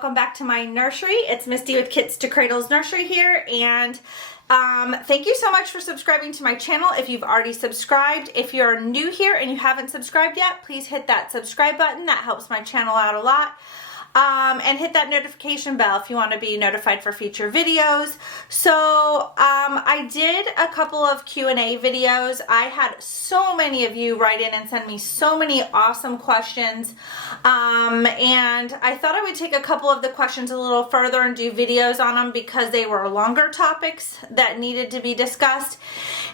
welcome back to my nursery. It's Misty with Kits to Cradles Nursery here, and thank you so much for subscribing to my channel. If you've already subscribed, if you're new here and you haven't subscribed yet, please hit that subscribe button. That helps my channel out a lot. And hit that notification bell if you want to be notified for future videos. So I did a couple of Q&A videos. I had so many of you write in and send me so many awesome questions, and I thought I would take a couple of the questions a little further and do videos on them because they were longer topics that needed to be discussed.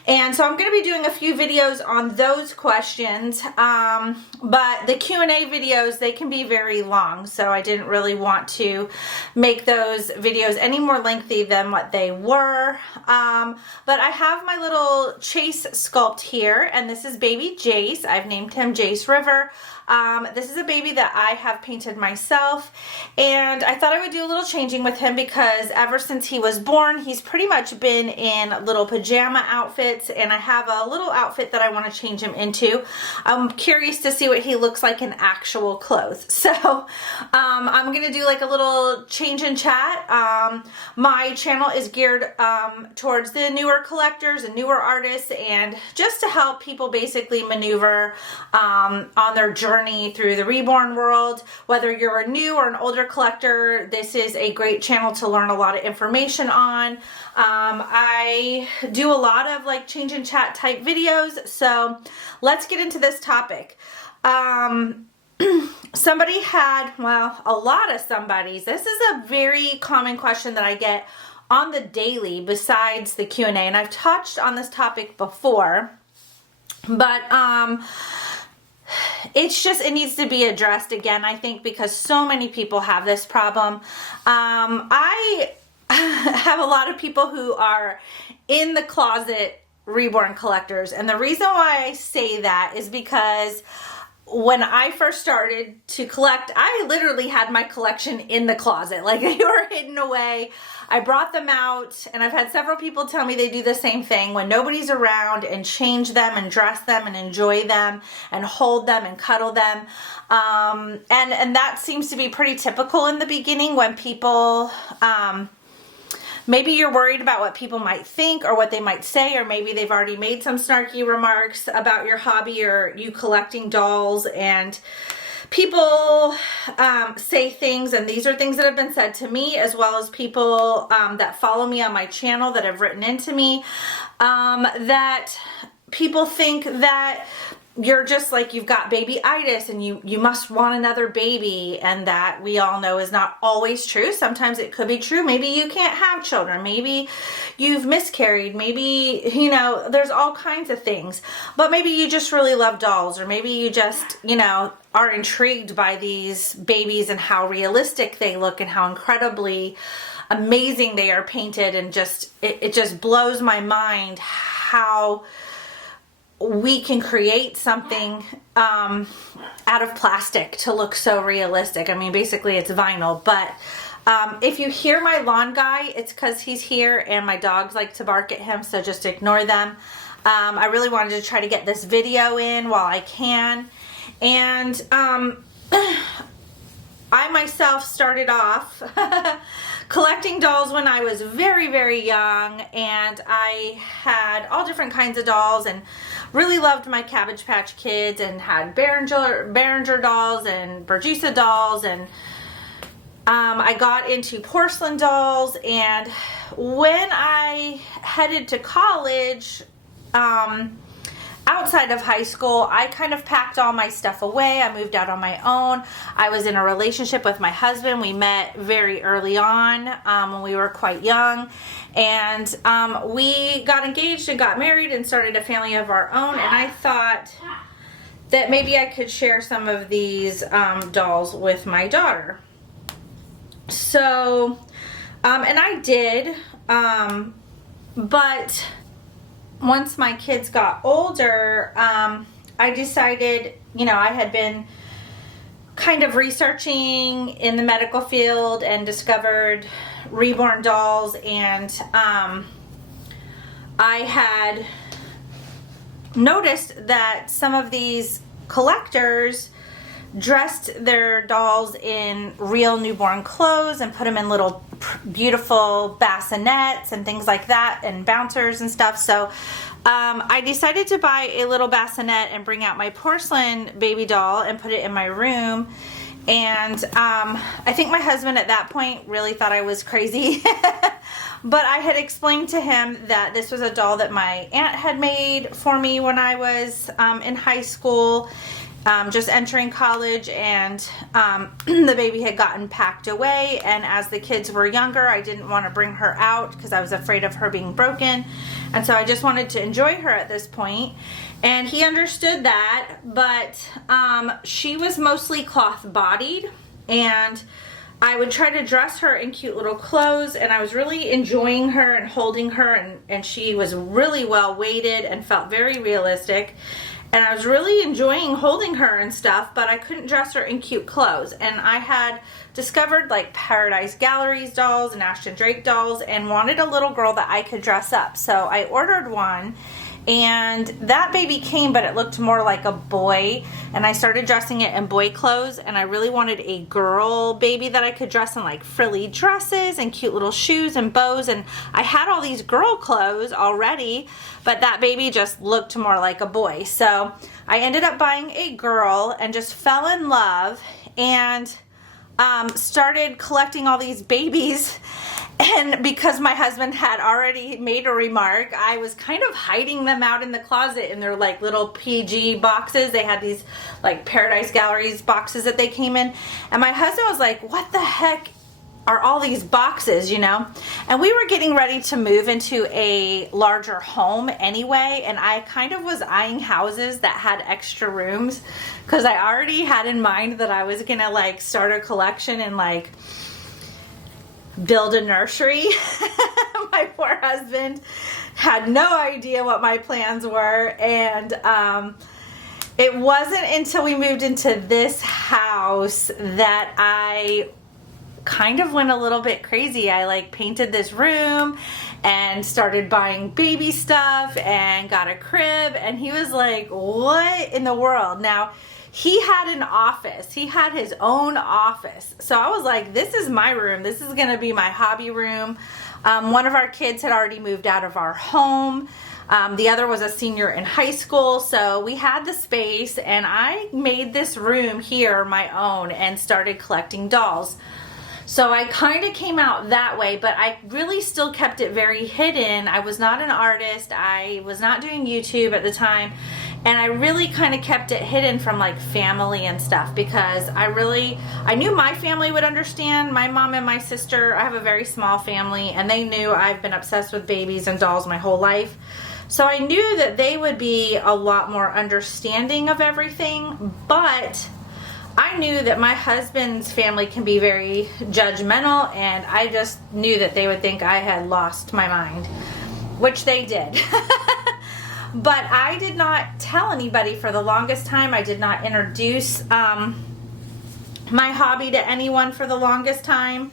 And so I'm going to be doing a few videos on those questions, but the Q&A videos, they can be very long, so I didn't really want to make those videos any more lengthy than what they were. But I have my little Chase sculpt here, and this is baby Jace. I've named him Jace River. This is a baby that I have painted myself, and I thought I would do a little changing with him because ever since he was born, he's pretty much been in little pajama outfits, and I have a little outfit that I want to change him into. I'm curious to see what he looks like in actual clothes. So I'm going to do like a little change in chat. My channel is geared towards the newer collectors and newer artists, and just to help people basically maneuver on their journey through the Reborn world. Whether you're a new or an older collector, this is a great channel to learn a lot of information on. I do a lot of like change in chat type videos, so let's get into this topic. Somebody had, well, a lot of somebodies. This is a very common question that I get on the daily besides the Q&A, and I've touched on this topic before, but it's just, it needs to be addressed again, I think, because so many people have this problem. I have a lot of people who are in the closet Reborn collectors, and the reason why I say that is because when I first started to collect, I literally had my collection in the closet. Like, they were hidden away. I brought them out, and I've had several people tell me they do the same thing when nobody's around, and change them and dress them and enjoy them and hold them and cuddle them. And that seems to be pretty typical in the beginning when people, maybe you're worried about what people might think or what they might say, or maybe they've already made some snarky remarks about your hobby or you collecting dolls, and people say things, and these are things that have been said to me, as well as people that follow me on my channel that have written into me, that people think that you're just like, you've got babyitis and you must want another baby, and that we all know is not always true. Sometimes it could be true. Maybe you can't have children. Maybe you've miscarried. Maybe, you know, there's all kinds of things. But maybe you just really love dolls, or maybe you just, you know, are intrigued by these babies and how realistic they look and how incredibly amazing they are painted, and just, it just blows my mind how we can create something out of plastic to look so realistic. I mean, basically it's vinyl, but if you hear my lawn guy, it's because he's here and my dogs like to bark at him, so just ignore them. I really wanted to try to get this video in while I can, and I myself started off collecting dolls when I was very, very young, and I had all different kinds of dolls and really loved my Cabbage Patch Kids, and had Behringer dolls and Berjusa dolls, and I got into porcelain dolls. And when I headed to college, outside of high school, I kind of packed all my stuff away. I moved out on my own. I was in a relationship with my husband. We met very early on when we were quite young. And we got engaged and got married and started a family of our own. And I thought that maybe I could share some of these dolls with my daughter. So, and I did, but once my kids got older, I decided, you know, I had been kind of researching in the medical field and discovered Reborn dolls, and I had noticed that some of these collectors dressed their dolls in real newborn clothes and put them in little beautiful bassinets and things like that, and bouncers and stuff. So I decided to buy a little bassinet and bring out my porcelain baby doll and put it in my room. And I think my husband at that point really thought I was crazy. But I had explained to him that this was a doll that my aunt had made for me when I was in high school, just entering college, and the baby had gotten packed away. And as the kids were younger, I didn't want to bring her out because I was afraid of her being broken. And so I just wanted to enjoy her at this point. And he understood that, but she was mostly cloth bodied, and I would try to dress her in cute little clothes, and I was really enjoying her and holding her, and she was really well weighted and felt very realistic. And I was really enjoying holding her and stuff, but I couldn't dress her in cute clothes. And I had discovered like Paradise Galleries dolls and Ashton Drake dolls and wanted a little girl that I could dress up. So I ordered one, and that baby came, but it looked more like a boy, and I started dressing it in boy clothes. And I really wanted a girl baby that I could dress in like frilly dresses and cute little shoes and bows, and I had all these girl clothes already, but that baby just looked more like a boy. So I ended up buying a girl and just fell in love, and started collecting all these babies. And because my husband had already made a remark, I was kind of hiding them out in the closet in their like little PG boxes. They had these like Paradise Galleries boxes that they came in. And my husband was like, what the heck are all these boxes, you know? And we were getting ready to move into a larger home anyway, and I kind of was eyeing houses that had extra rooms because I already had in mind that I was gonna like start a collection and like build a nursery. My poor husband had no idea what my plans were, and it wasn't until we moved into this house that I kind of went a little bit crazy. I like painted this room and started buying baby stuff and got a crib, and he was like, what in the world? Now, he had an office. He had his own office. So I was like, this is my room. This is going to be my hobby room. One of our kids had already moved out of our home. The other was a senior in high school. So we had the space, and I made this room here my own and started collecting dolls. So I kind of came out that way, but I really still kept it very hidden. I was not an artist. I was not doing YouTube at the time. And I really kind of kept it hidden from like family and stuff, because I knew my family would understand. My mom and my sister, I have a very small family, and they knew I've been obsessed with babies and dolls my whole life. So I knew that they would be a lot more understanding of everything, but I knew that my husband's family can be very judgmental, and I just knew that they would think I had lost my mind, which they did. But I did not tell anybody for the longest time. I did not introduce my hobby to anyone for the longest time.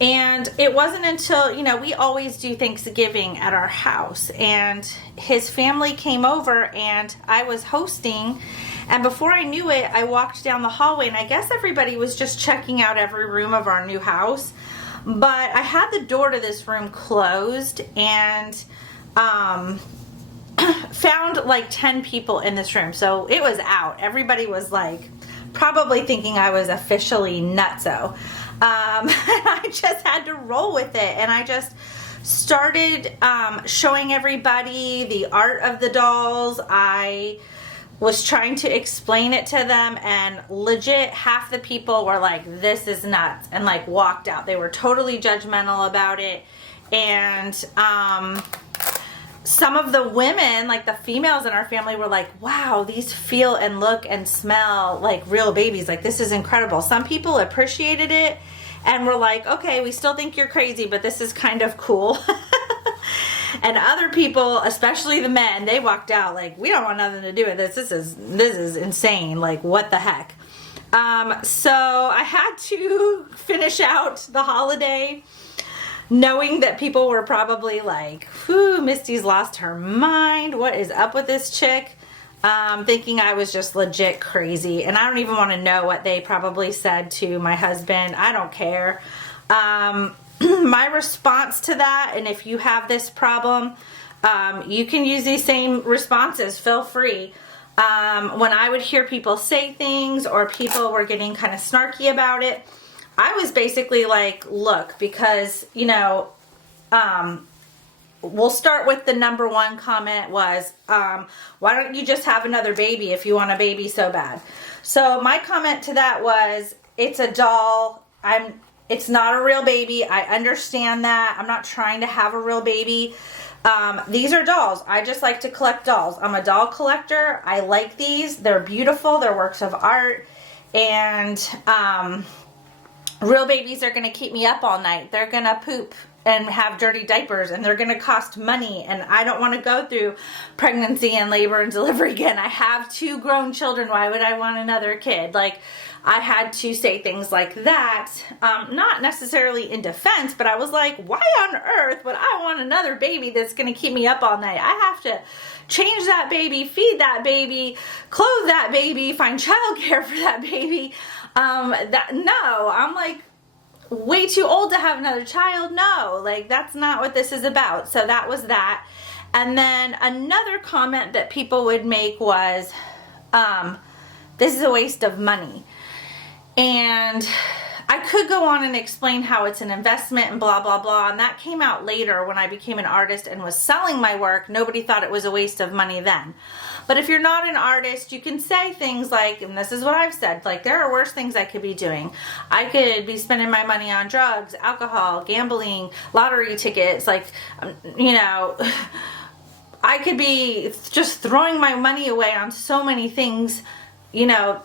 And it wasn't until, you know, we always do Thanksgiving at our house, and his family came over and I was hosting, and before I knew it, I walked down the hallway, and I guess everybody was just checking out every room of our new house. But I had the door to this room closed, and found like 10 people in this room. So it was out. Everybody was like probably thinking I was officially nutso. I just had to roll with it, and I just started showing everybody the art of the dolls. I was trying to explain it to them, and legit half the people were like, this is nuts, and like walked out. They were totally judgmental about it. And some of the women, like the females in our family, were like, wow, these feel and look and smell like real babies. Like, this is incredible. Some people appreciated it and were like, okay, we still think you're crazy, but this is kind of cool. And other people, especially the men, they walked out like, we don't want nothing to do with this. This is insane. Like, what the heck? So I had to finish out the holiday knowing that people were probably like, whew, Misty's lost her mind. What is up with this chick? thinking I was just legit crazy. And I don't even want to know what they probably said to my husband. I don't care. My response to that, and if you have this problem, you can use these same responses, feel free. When I would hear people say things or people were getting kind of snarky about it, I was basically like, look, because, you know, we'll start with the number one comment was, why don't you just have another baby if you want a baby so bad? So my comment to that was, it's a doll. It's not a real baby. I understand that. I'm not trying to have a real baby. These are dolls. I just like to collect dolls. I'm a doll collector. I like these. They're beautiful. They're works of art. And real babies are going to keep me up all night. They're going to poop and have dirty diapers, and they're going to cost money, and I don't want to go through pregnancy and labor and delivery again. I have 2 grown children. Why would I want another kid? Like, I had to say things like that, not necessarily in defense, but I was like, why on earth would I want another baby that's going to keep me up all night? I have to change that baby, feed that baby, clothe that baby, find childcare for that baby. No, I'm like, way too old to have another child. No, like, that's not what this is about. So that was that. And then another comment that people would make was, this is a waste of money. And I could go on and explain how it's an investment and blah, blah, blah. And that came out later when I became an artist and was selling my work. Nobody thought it was a waste of money then. But if you're not an artist, you can say things like, and this is what I've said, like, there are worse things I could be doing. I could be spending my money on drugs, alcohol, gambling, lottery tickets, like, you know, I could be just throwing my money away on so many things, you know.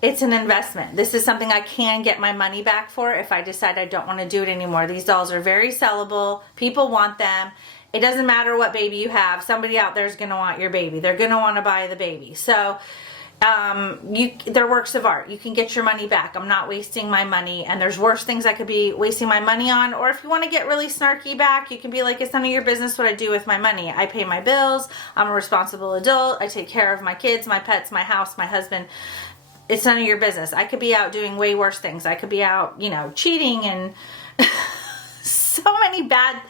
It's an investment. This is something I can get my money back for if I decide I don't want to do it anymore. These dolls are very sellable. People want them. It doesn't matter what baby you have. Somebody out there is going to want your baby. They're going to want to buy the baby. So they're works of art. You can get your money back. I'm not wasting my money. And there's worse things I could be wasting my money on. Or if you want to get really snarky back, you can be like, it's none of your business what I do with my money. I pay my bills. I'm a responsible adult. I take care of my kids, my pets, my house, my husband. It's none of your business. I could be out doing way worse things. I could be out, you know, cheating and so many bad.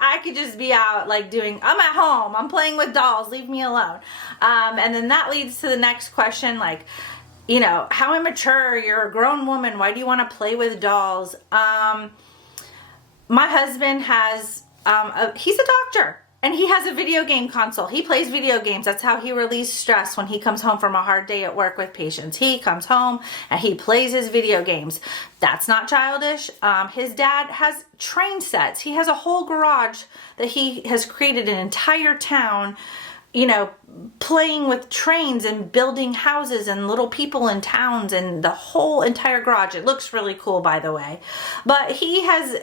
I could just be out like doing, I'm at home, I'm playing with dolls, leave me alone. And then that leads to the next question, like, you know, how immature, you're a grown woman, why do you want to play with dolls? My husband has, he's a doctor. And he has a video game console. He plays video games. That's how he releases stress when he comes home from a hard day at work with patients. He comes home and he plays his video games. That's not childish. His dad has train sets. He has a whole garage that he has created an entire town, you know, playing with trains and building houses and little people in towns and the whole entire garage. It looks really cool, by the way. But he has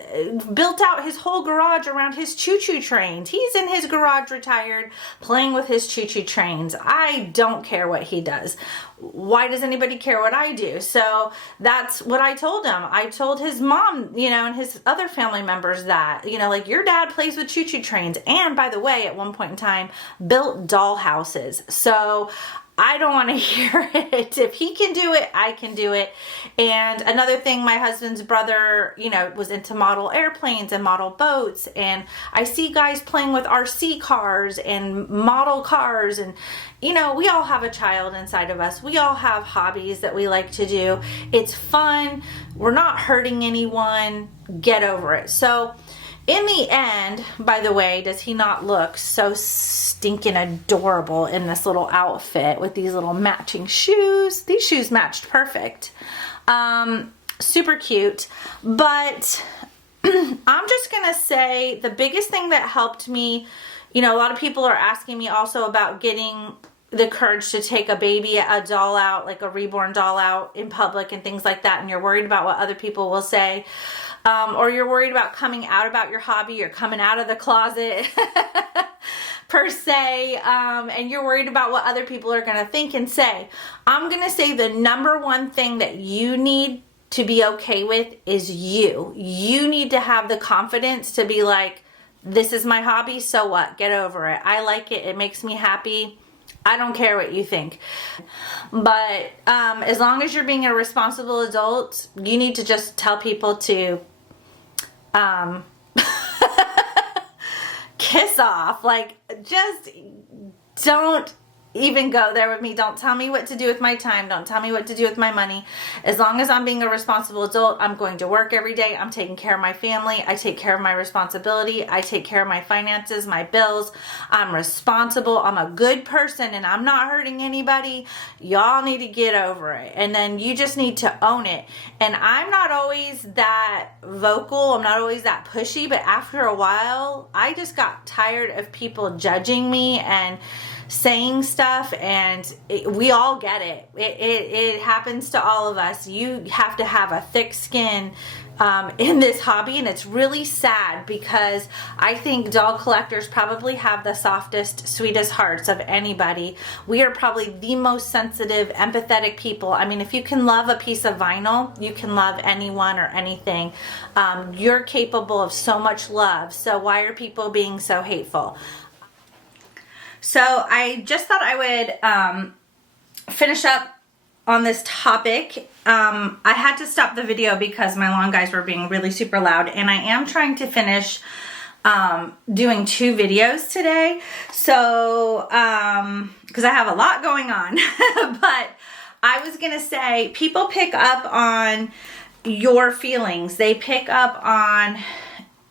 built out his whole garage around his choo-choo trains. He's in his garage retired playing with his choo-choo trains. I don't care what he does. Why does anybody care what I do? So that's what I told him. I told his mom, you know, and his other family members that, you know, like, your dad plays with choo-choo trains. And by the way, at one point in time, built doll houses. So I don't want to hear it. If he can do it, I can do it. And another thing, my husband's brother, you know, was into model airplanes and model boats. And I see guys playing with RC cars and model cars. And, you know, we all have a child inside of us. We all have hobbies that we like to do. It's fun. We're not hurting anyone. Get over it. So in the end, by the way, does he not look so stinking adorable in this little outfit with these little matching shoes? These shoes matched perfect. Super cute. But I'm just going to say the biggest thing that helped me, you know, a lot of people are asking me also about getting the courage to take a baby, a doll out, like a reborn doll out in public and things like that. And you're worried about what other people will say. Or you're worried about coming out about your hobby or coming out of the closet per se, and you're worried about what other people are going to think and say. I'm going to say the number one thing that you need to be okay with is you. You need to have the confidence to be like, This is my hobby, so what? Get over it. I like it. It makes me happy. I don't care what you think. But as long as you're being a responsible adult, you need to just tell people to kiss off. Like, just don't even go there with me. Don't tell me what to do with my time. Don't tell me what to do with my money. As long as I'm being a responsible adult, I'm going to work every day. I'm taking care of my family. I take care of my responsibility. I take care of my finances, my bills. I'm responsible. I'm a good person and I'm not hurting anybody. Y'all need to get over it. And then you just need to own it. And I'm not always that vocal. I'm not always that pushy, but after a while, I just got tired of people judging me and saying stuff, and we all get it. It happens to all of us. You have to have a thick skin in this hobby, and it's really sad because I think doll collectors probably have the softest, sweetest hearts of anybody. We are probably the most sensitive, empathetic people. I mean, if you can love a piece of vinyl, you can love anyone or anything. You're capable of so much love. So why are people being so hateful? So I just thought I would finish up on this topic. I had to stop the video because my lawn guys were being really super loud, and I am trying to finish doing 2 videos today. So, because I have a lot going on, but I was going to say people pick up on your feelings. They pick up on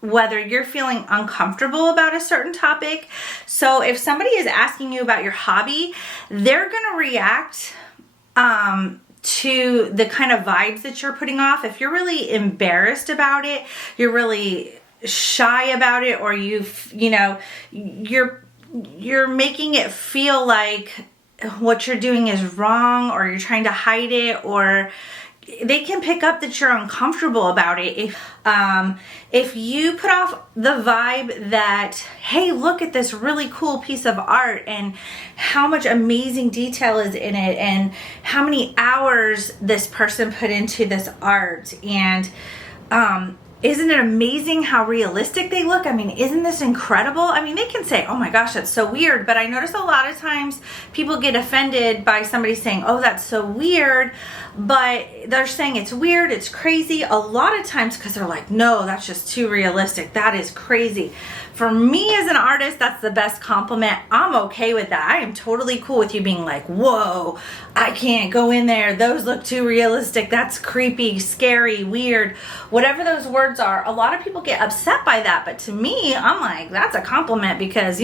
whether you're feeling uncomfortable about a certain topic. So if somebody is asking you about your hobby, they're going to react to the kind of vibes that you're putting off. If you're really embarrassed about it, you're really shy about it, or you're making it feel like what you're doing is wrong, or you're trying to hide it, or they can pick up that you're uncomfortable about it. If you put off the vibe that, hey, look at this really cool piece of art and how much amazing detail is in it and how many hours this person put into this art, and isn't it amazing how realistic they look? I mean, isn't this incredible? I mean, they can say, oh my gosh, that's so weird. But I notice a lot of times people get offended by somebody saying, oh, that's so weird. But they're saying it's weird, it's crazy. A lot of times because they're like, no, that's just too realistic. That is crazy. For me as an artist, that's the best compliment. I'm okay with that. I am totally cool with you being like, whoa, I can't go in there. Those look too realistic. That's creepy, scary, weird. Whatever those words are, a lot of people get upset by that. But to me, I'm like, that's a compliment because,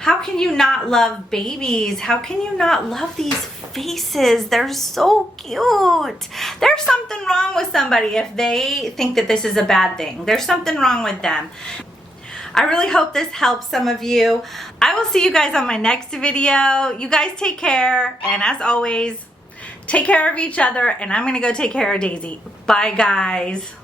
how can you not love babies? How can you not love these faces? They're so cute. There's something wrong with somebody if they think that this is a bad thing. There's something wrong with them. I really hope this helps some of you. I will see you guys on my next video. You guys take care, and as always, take care of each other, and I'm gonna go take care of Daisy. Bye, guys.